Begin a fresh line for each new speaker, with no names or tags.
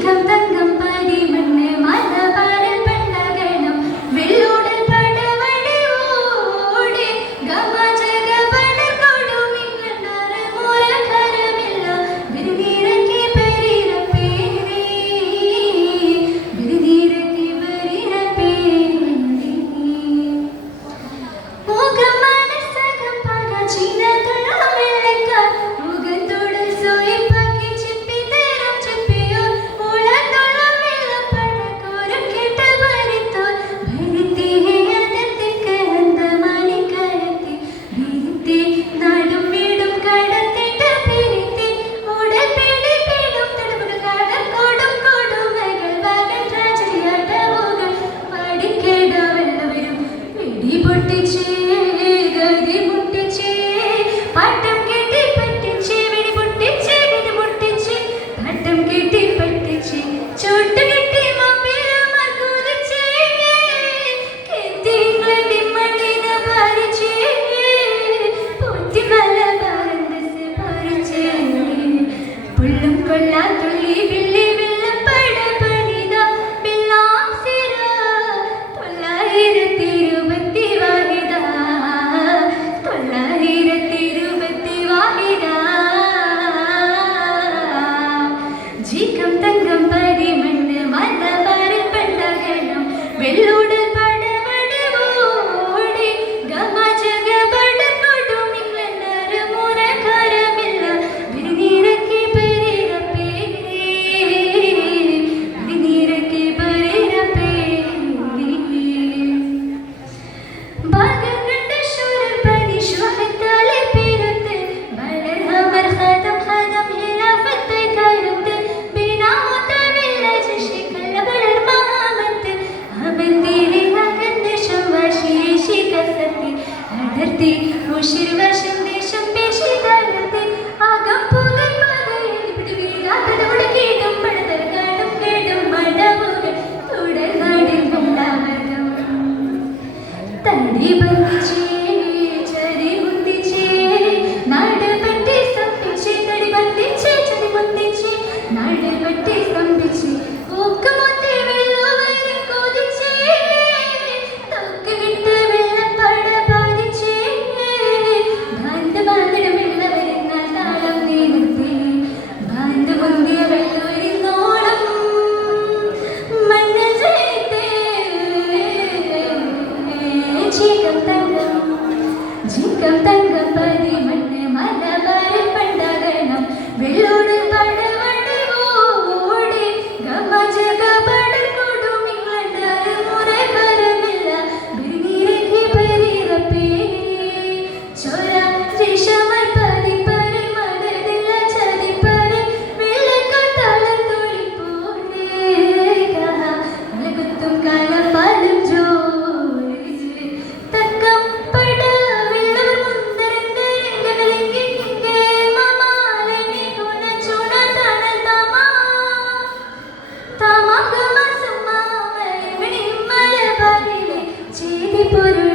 gum, gum, gum. വെള്ളാത്തുള്ളി തരത്തിൽ മുഷിർവശം ദേശം പേശി തരത്തിൽ അകം പുകൽ മകയിട്ട് വീഴാത്തത് മുടക്കിയിട്ടും പടുതൽ കാടും കേടും മടമുകൾ തുടർ നാടിൽ ഉണ്ടാകണം തടി ബന്ധിച്ചേ ചതി മുന്തിച്ചേ നാട് പറ്റി സംഭിച്ചേ തടി ബന്ധിച്ചേ ചതി മുന്തിച്ചേ നാട് പറ്റി por